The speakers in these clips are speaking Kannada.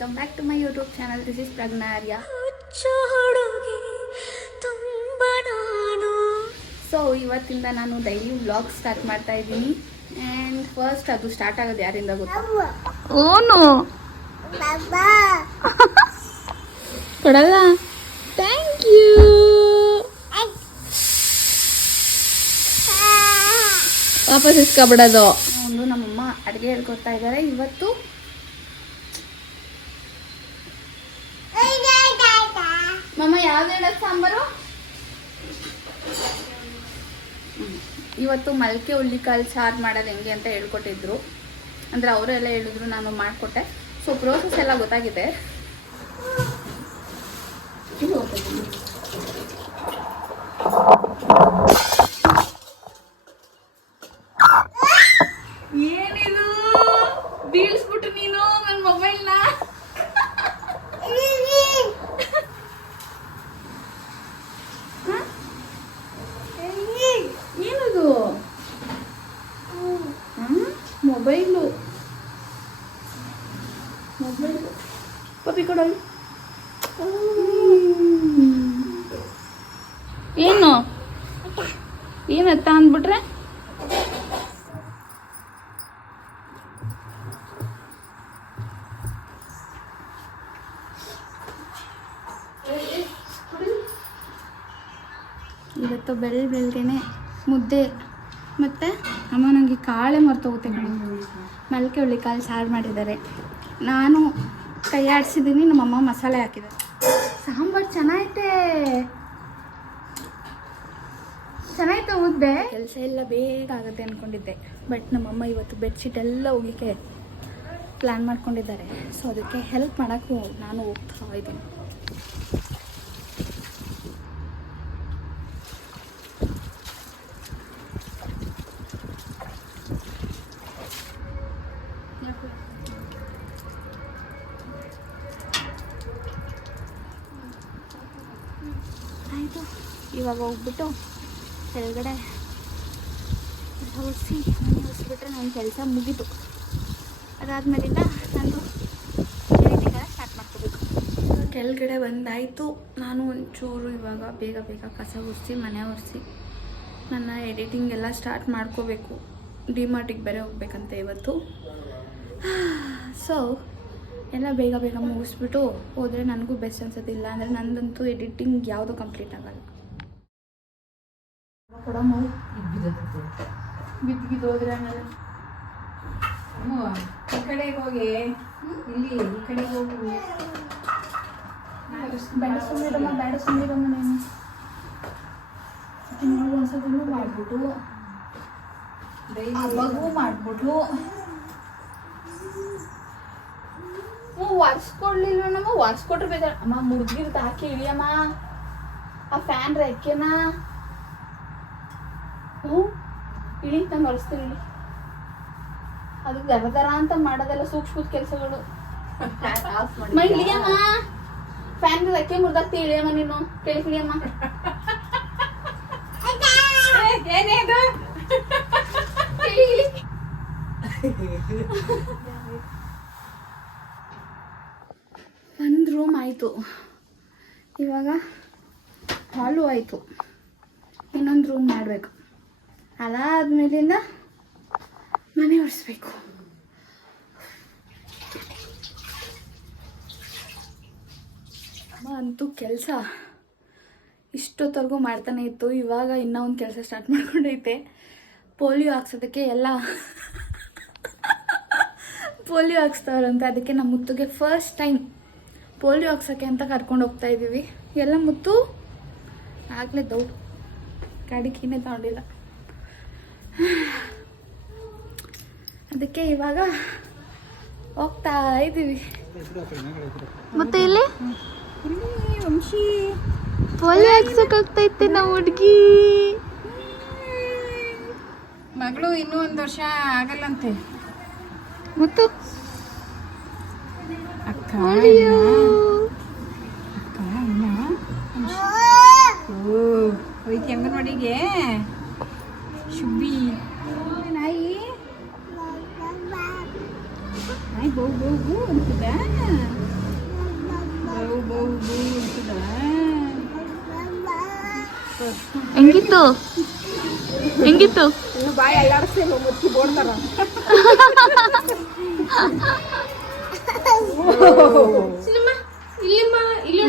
Welcome back to my YouTube channel. This is Prajna Arya. So ಇವತ್ತಿಂದ ನಾನು ಡೈಲಿ ವ್ಲಾಗ್ ಸ್ಟಾರ್ಟ್ ಮಾಡ್ತಾ ಇದ್ದೀನಿ. ಆ್ಯಂಡ್ ಫಸ್ಟ್ ಅದು ಸ್ಟಾರ್ಟ್ ಆಗೋದು ಯಾರಿಂದ ಗೊತ್ತಾ? ಓನು ಕೊಡಲ್ಲ. Thank you. ವಾಪಸ್ ಇಸ್ಕೊಬಿಡೋದು. ಒಂದು ನಮ್ಮಮ್ಮ ಅಡುಗೆ ಹೇಳ್ಕೊಡ್ತಾ ಇದ್ದಾರೆ. ಇವತ್ತು ಮಮ್ಮ ಯಾವ್ದು ಹೇಳೋದು ಸಾಂಬಾರು? ಇವತ್ತು ಮಲ್ಕೆ ಹುಳ್ಳಿಕಾಳು ಸಾರು ಮಾಡೋದು ಹೆಂಗೆ ಅಂತ ಹೇಳ್ಕೊಟ್ಟಿದ್ರು. ಅಂದರೆ ಅವರೆಲ್ಲ ಹೇಳಿದ್ರು, ನಾನು ಮಾಡಿಕೊಟ್ಟೆ. ಸೊ ಪ್ರೋಸೆಸ್ ಎಲ್ಲ ಗೊತ್ತಾಗಿದೆ. ಏನಿದು ಬೀಳ್ಸ್ಬಿಟ್ಟು ನೀನು ನನ್ನ ಮೊಬೈಲ್ನ? ಏನದು? ಮೊಬೈಲು ಪಪ್ಪಿ ಕೊಡೋದು ಏನು ಏನತ್ತ ಅಂದ್ಬಿಟ್ರೆ ಇವತ್ತು ಬೆಳಗ್ಗೆನೆ ಮುದ್ದೆ ಮತ್ತು ಅಮ್ಮ ನನಗೆ ಕಾಳೆ ಮರ್ತೋಗುತ್ತೆ ಕಣೆ. ಮಲ್ಕೆ ಹುಳ್ಳಿಕಾಳು ಸಾರು ಮಾಡಿದ್ದಾರೆ. ನಾನು ಕೈ ಆಡಿಸಿದ್ದೀನಿ, ನಮ್ಮಮ್ಮ ಮಸಾಲೆ ಹಾಕಿದ್ದಾರೆ. ಸಾಂಬಾರು ಚೆನ್ನಾಗೈತೆ ಮುದ್ದೆ. ಕೆಲಸ ಎಲ್ಲ ಬೇಗ ಆಗುತ್ತೆ ಅಂದ್ಕೊಂಡಿದ್ದೆ. ಬಟ್ ನಮ್ಮಮ್ಮ ಇವತ್ತು ಬೆಡ್ಶೀಟ್ ಎಲ್ಲ ಹೋಗ್ಲಿಕ್ಕೆ ಪ್ಲ್ಯಾನ್ ಮಾಡ್ಕೊಂಡಿದ್ದಾರೆ. ಸೊ ಅದಕ್ಕೆ ಹೆಲ್ಪ್ ಮಾಡೋಕ್ಕೂ ನಾನು ಹೋಗ್ತಾ ಇದ್ದೀನಿ. ಆಯಿತು, ಇವಾಗ ಹೋಗ್ಬಿಟ್ಟು ಕೆಳಗಡೆ ಒರೆಸಿ ಮನೆ ಒರೆಸ್ಬಿಟ್ರೆ ನನ್ನ ಕೆಲಸ ಮುಗೀತು. ಅದಾದಮೇಲಿಂದ ನಾನು ಎಡಿಟಿಂಗೆಲ್ಲ ಸ್ಟಾರ್ಟ್ ಮಾಡ್ಕೋಬೇಕು. ಕೆಳಗಡೆ ಬಂದಾಯಿತು. ನಾನು ಒಂಚೂರು ಇವಾಗ ಬೇಗ ಕಸ ಒರೆಸಿ ಮನೆ ಒರೆಸಿ ನನ್ನ ಎಡಿಟಿಂಗ್ ಎಲ್ಲ ಸ್ಟಾರ್ಟ್ ಮಾಡ್ಕೋಬೇಕು. ಡಿಮಾರ್ಟಿಗೆ ಬೇರೆ ಹೋಗ್ಬೇಕಂತೆ ಇವತ್ತು. ಸೊ ಎಲ್ಲ ಬೇಗ ಮುಗಿಸ್ಬಿಟ್ಟು ಹೋದರೆ ನನಗೂ ಬೆಸ್ಟ್ ಅನ್ಸೋದಿಲ್ಲ. ಅಂದರೆ ನಂದಂತೂ ಎಡಿಟಿಂಗ್ ಯಾವುದೂ ಕಂಪ್ಲೀಟ್ ಆಗಲ್ಲ. ಬಿದ್ದೋದ್ರೆ ಆಮೇಲೆ ಈ ಕಡೆಗೆ ಹೋಗಿ ಇಲ್ಲಿ ಈ ಕಡೆಗೆ ಹೋಗಿ ಬೇಡ ಸುಂದಿರಮ್ಮ ನಾನು ಒಂದ್ಸತಿನೂ ಮಾಡಿಬಿಟ್ಟು ಮಗು ಮಾಡಿಬಿಟ್ಟು ಒರೆಸ್ಕೊಡ್ಲಿಲ್ಲ. ನಮ್ಮ ಒರೆಸ್ಕೊಟ್ರೆ ಬೇಜಾರು. ಅಮ್ಮ ಮುಡ್ಗಿರ್ದು ಹಾಕಿ ಇಳಿಯಮ್ಮ ಆ ಫ್ಯಾನ್ ರೆಕ್ಕೆನ. ಇಳಿ, ನಾನು ಒರೆಸ್ತೀನಿ ಇಳಿ. ಅದು ದರ ಅಂತ ಮಾಡೋದೆಲ್ಲ ಸೂಕ್ಷ್ಮದ ಕೆಲಸಗಳು. ಇಳಿಯಮ್ಮ, ಫ್ಯಾನ್ ರೆಕ್ಕೆ ಮುರ್ದಾಕ್ತಿ ಇಳಿಯಮ್ಮ. ನೀನು ಕೇಳಿಸ್ಲಿಯಮ್ಮ. ಏನೇದು ಒಂದು ರೂಮ್ ಆಯಿತು, ಇವಾಗ ಹಾಲು ಆಯಿತು. ಇನ್ನೊಂದು ರೂಮ್ ಮಾಡಬೇಕು. ಅದಾದಮೇಲಿಂದ ಮನೆ ಒರೆಸ್ಬೇಕು. ಅಂತೂ ಕೆಲಸ ಇಷ್ಟೊತ್ತವರೆಗೂ ಮಾಡ್ತಾನೆ ಇತ್ತು. ಇವಾಗ ಇನ್ನೂ ಒಂದು ಕೆಲಸ ಸ್ಟಾರ್ಟ್ ಮಾಡ್ಕೊಂಡೈತೆ. ಪೋಲಿಯೋ ಹಾಕ್ಸೋದಕ್ಕೆ ಎಲ್ಲ ಪೋಲಿಯೋ ಹಾಕ್ಸ್ತಾವ್ರಂತೆ. ಅದಕ್ಕೆ ನಮ್ಮ ಮುತ್ತುಗೆ ಫಸ್ಟ್ ಟೈಮ್ ಪೋಲಿಯೋ ಹಾಕ್ಸೋಕ್ಕೆ ಅಂತ ಕರ್ಕೊಂಡು ಹೋಗ್ತಾ ಇದ್ದೀವಿ. ಎಲ್ಲ ಮುತ್ತು ಆಗಲೇ ದೌಡು ಗಾಡಿ ಕೀನೇ ತಗೊಂಡಿಲ್ಲ. ಅದಕ್ಕೆ ಇವಾಗ ಹೋಗ್ತಾ ಇದ್ದೀವಿ. ಮತ್ತೆ ಇಲ್ಲಿ ವಂಶಿ ಪೋಲಿಯೋ ಹಾಕ್ಸೋಕೆ ಹೋಗ್ತಾ ಇತ್ತೆ ನಾವು ಹುಡುಗಿ. ಮಗಳು ಇನ್ನೂ 1 ವರ್ಷ ಆಗಲ್ಲಂತೆ. ಮುತ್ತು ಅಕ್ಕ ಹೋಯ್ತಿ ಅಂಗನವಾಡಿಗೆ. ಶುಬ್ಬಿ ನಾಯಿ ಹೋಗು ಅಂತದ. ಹೆಂಗಿತ್ತು ಹೆಂಗಿತ್ತು ಇನ್ನು ಬಾಯಿ ಅಲ್ಲಾಡಿಸ್ತೇನೆ ಮುಚ್ಚಿ ಬೋಡ್ತಾರ.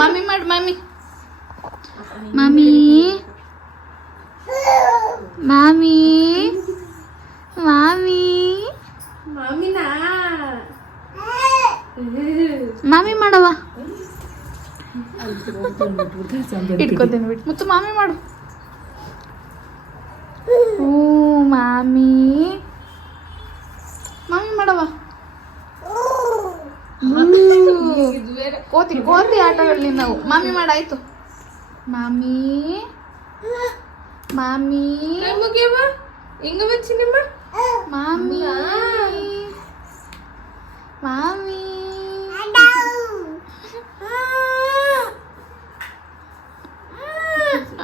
ಮಮ್ಮಿ ಮಾಡು ಮಮ್ಮಿ ಮಮ್ಮಿ ಮಾಮಿ ಮಾಮಿ ಮಾಮಿನಾ ಮಾಮಿ ಮಾಡವ ಇಟ್ಕೋತೀನಿ ಬಿಟ್ಟು ಮುತ್ತು ಮಾಮಿ ಮಾಡು. ಹ್ಞೂ ಮಾಮಿ ಮಾಮಿ ಮಾಡವ. ಕೋತಿ ಕೋತಿ ಆಟಗಳಲ್ಲಿ ನಾವು ಮಾಮಿ ಮಾಡಾಯ್ತು. ಮಾಮಿ ಮಾಮಿ ಹಿಂಗ ಬಚ್ಚಿ ನಿಮ್ಮ ಮಾಮಿ ಮಾಮಿ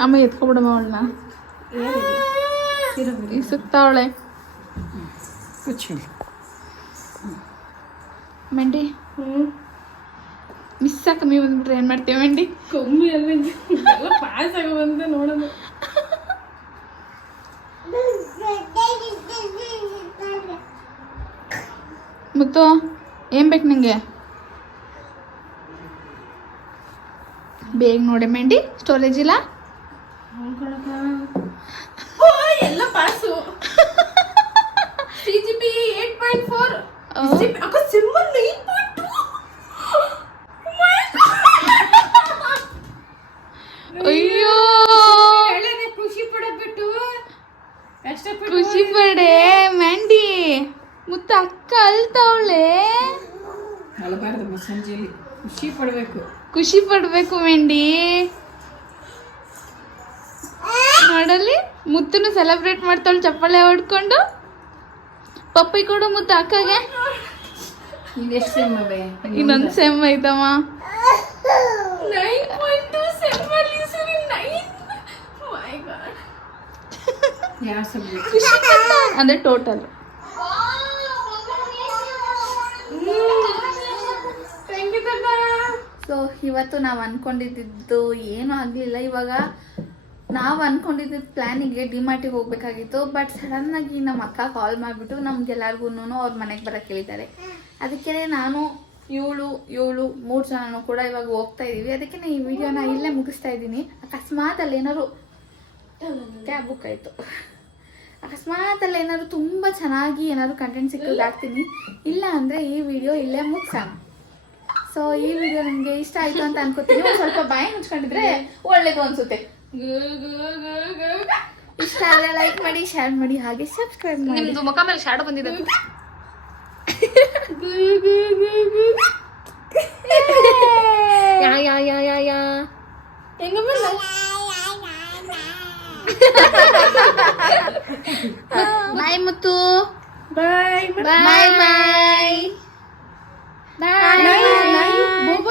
ಅಮ್ಮ ಎತ್ಕೊಬಿಡಮ್ಮ ಅವಳನ್ನ ಇಸುಕ್ತಾವಳೆ. ಮೆಂಡಿ ಮಿಸ್ ಕಮ್ಮಿ ಬಂದ್ಬಿಟ್ರೆ ಏನ್ ಮಾಡ್ತೀವಿ ಮೆಂಡಿ? ಕಮ್ಮಿ ಅಲ್ಲ ಪಾಸ್ ಆಗ ಬಂದ ನೋಡೋಣ. ಮುತ್ತು ಏನ್ ಬೇಕು ನಿಂಗೆ? ಬೇಗ ನೋಡಿ ಮೆಂಡಿ, ಸ್ಟೋರೇಜ್ ಇಲ್ಲ. ಎಲ್ಲ ಪಾಸು. CGP 8.4. ಅಕ್ಕ ಸಿಂಬಲ್ 9.2. ಅಯ್ಯೋ ಖುಷಿ ಪಡೋದ್ ಬಿಟ್ಟು ಕಷ್ಟಪಟ್ಟು ಖುಷಿ ಪಡೆ ಮೆಂಡಿ. ಮುತ್ತ ಅಕ್ಕ ಅಲ್ತವಳೆ. ಅಳಬಾರ್ದಮ್ಮ ಸಂಜೆಯಲ್ಲಿ ಖುಷಿ ಪಡ್ಬೇಕು. ಖುಷಿ ಪಡ್ಬೇಕು ಮೆಂಡಿ. ನೋಡಲ್ಲಿ ಮುತ್ತನ್ನು ಸೆಲೆಬ್ರೇಟ್ ಮಾಡ್ತಾಳೆ ಚಪ್ಪಾಳೆ ಹೊಡ್ಕೊಂಡು. ಪಪ್ಪಿ ಕೊಡು ಮುತ್ತ ಅಕ್ಕಗೆ. ಇದೆಷ್ಟು ಸೆಮ್ ಬೇ? ಇನ್ನೊಂದು ಸೆಮ್ ಐತಮ್ಮ. 9.2 ಸೆಮ್ ಅಲ್ಲಿ ಸರಿ 9. ಮೈ ಗಾಡ್. ಯಾವ ಸಬ್ಜೆಕ್ಟ್? ಖುಷಿ ಪಡ್ತಾ ಅಂದ್ರೆ ಟೋಟಲ್. ಸೊ ಇವತ್ತು ನಾವು ಅನ್ಕೊಂಡಿದ್ದು ಏನೂ ಆಗಲಿಲ್ಲ. ಇವಾಗ ನಾವು ಅನ್ಕೊಂಡಿದ್ದ ಪ್ಲ್ಯಾನಿಗೆ ಡಿಮಾರ್ಟಿಗೆ ಹೋಗ್ಬೇಕಾಗಿತ್ತು. ಬಟ್ ಸಡನ್ನಾಗಿ ನಮ್ಮ ಅಕ್ಕ ಕಾಲ್ ಮಾಡಿಬಿಟ್ಟು ನಮ್ಗೆಲ್ಲರಿಗೂ ಅವ್ರ ಮನೆಗೆ ಬರೋಕ್ಕೆ ಹೇಳಿದ್ದಾರೆ. ಅದಕ್ಕೆ ನಾನು ಇವಳು 3 ಜನನೂ ಕೂಡ ಇವಾಗ ಹೋಗ್ತಾ ಇದ್ದೀವಿ. ಅದಕ್ಕೆ ಈ ವಿಡಿಯೋನ ಇಲ್ಲೇ ಮುಗಿಸ್ತಾ ಇದ್ದೀನಿ. ಅಕಸ್ಮಾತ್ ಅಲ್ಲಿ ಏನಾದ್ರು ಕ್ಯಾಬ್ ಬುಕ್ ಆಯಿತು. ಅಕಸ್ಮಾತ್ ಅಲ್ಲಿ ಏನಾದ್ರು ತುಂಬ ಚೆನ್ನಾಗಿ ಏನಾದ್ರು ಕಂಟೆಂಟ್ ಸಿಕ್ಕಿದ್ರೆ ಹಾಕ್ತೀನಿ. ಇಲ್ಲ ಅಂದರೆ ಈ ವಿಡಿಯೋ ಇಲ್ಲೇ ಮುಗಿಸೋಣ. ಸೊ ಈ ವಿಡಿಯೋ ನಿಮಗೆ ಇಷ್ಟ ಆಯಿತು ಅಂತ ಅನ್ಕೋತೀನಿ. ಒಂದು ಸ್ವಲ್ಪ ಬಾಯಿ ಮುಚ್ಕೊಂಡಿದ್ರೆ ಒಳ್ಳೇದು ಅನಿಸುತ್ತೆ. ಇಷ್ಟ ಆದರೆ ಲೈಕ್ ಮಾಡಿ, ಶೇರ್ ಮಾಡಿ, ಹಾಗೆ ಸಬ್ಸ್ಕ್ರೈಬ್ ಮಾಡಿ. ನಿಮ್ದು ಮುಖ ಮೇಲೆ ಶಾಡೋ ಬಂದಿದೆ. ಬಾಯ್ ಮುತ್ತು. ಬಾಯ್ ಬಾಯ್ ಬಾಯ್ ಬಾಯ್.